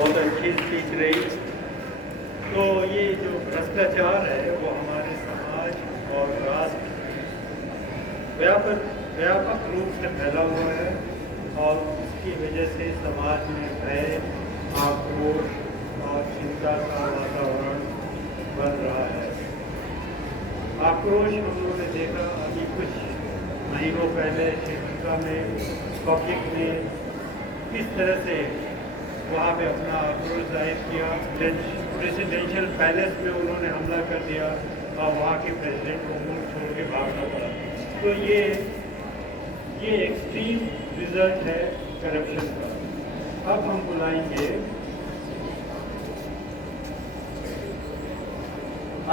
बहुत अच्छी स्पीच रही। तो ये जो भ्रष्टाचार है वो हमारे समाज और राष्ट्र व्यापक रूप से फैला हुआ है और उसकी वजह से समाज में भय, आक्रोश और चिंता का वातावरण बन रहा है। आक्रोश हम लोगों ने देखा अभी कुछ महीनों पहले श्रीलंका में पब्लिक ने किस तरह से वहाँ पे अपना आक्रोश जाहिर किया। प्रेसिडेंशियल पैलेस में उन्होंने हमला कर दिया और वहाँ के प्रेसिडेंट को मुल्क छोड़ के भागना पड़ा। तो ये एक्सट्रीम रिजल्ट है करप्शन का। अब हम बुलाएंगे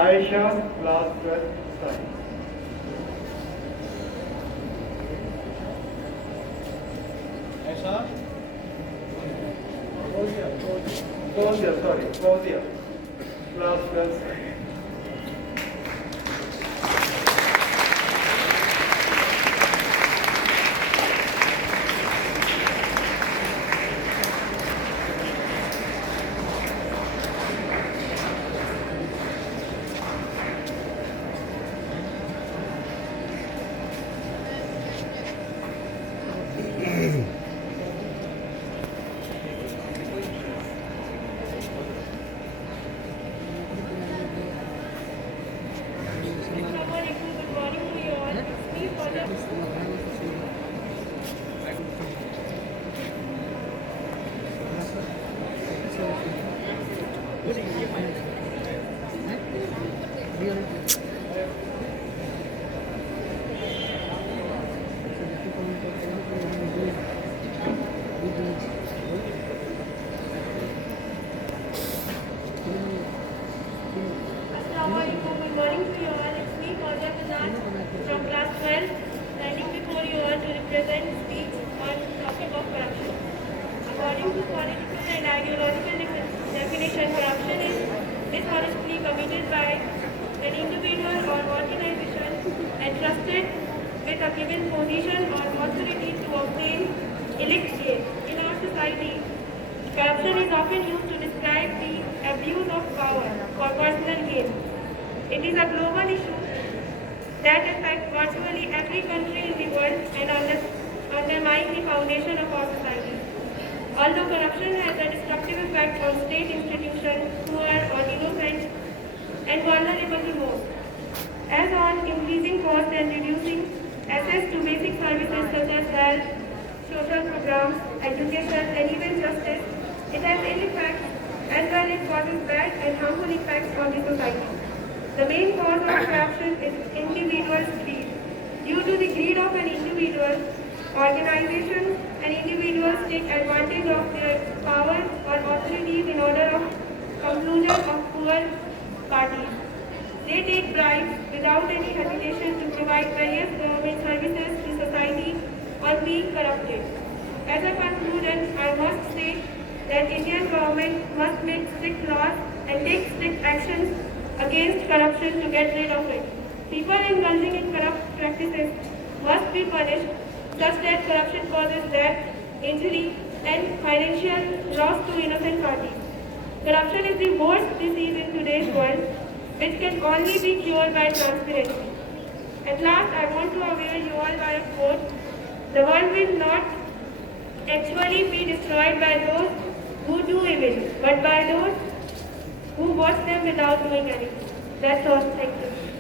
Ayesha, class 12 science. Claudia, class 12 science. From class 12, standing before you all to represent speech on topic of corruption. According to political and ideological definition, corruption is dishonestly committed by an individual or organization entrusted with a given position or authority to obtain illicit gain. In our society, corruption is often used to describe the abuse of power for personal gain. It is a global issue that affects virtually every country in the world and undermines the foundation of our society. Although corruption has a destructive effect on state institutions, poor or innocent and vulnerable the most, as on increasing costs and reducing access to basic services such as health, social programs, education and even justice, it has ill effects as well as causes bad and harmful effects on the society. The main cause of corruption is individual greed. Due to the greed of an individual, organizations and individuals take advantage of their power or authorities in order of conclusion of poor parties. They take bribes without any hesitation to provide various government services to society or being corrupted. As a conclusion, I must say that Indian government must make strict laws and take strict actions against corruption to get rid of it. People indulging in corrupt practices must be punished such that corruption causes death, injury and financial loss to innocent parties. Corruption is the worst disease in today's world which can only be cured by transparency. At last, I want to aware you all by a quote: the world will not actually be destroyed by those who do evil, but by those who watch them without doing anything. That's all. Thank you.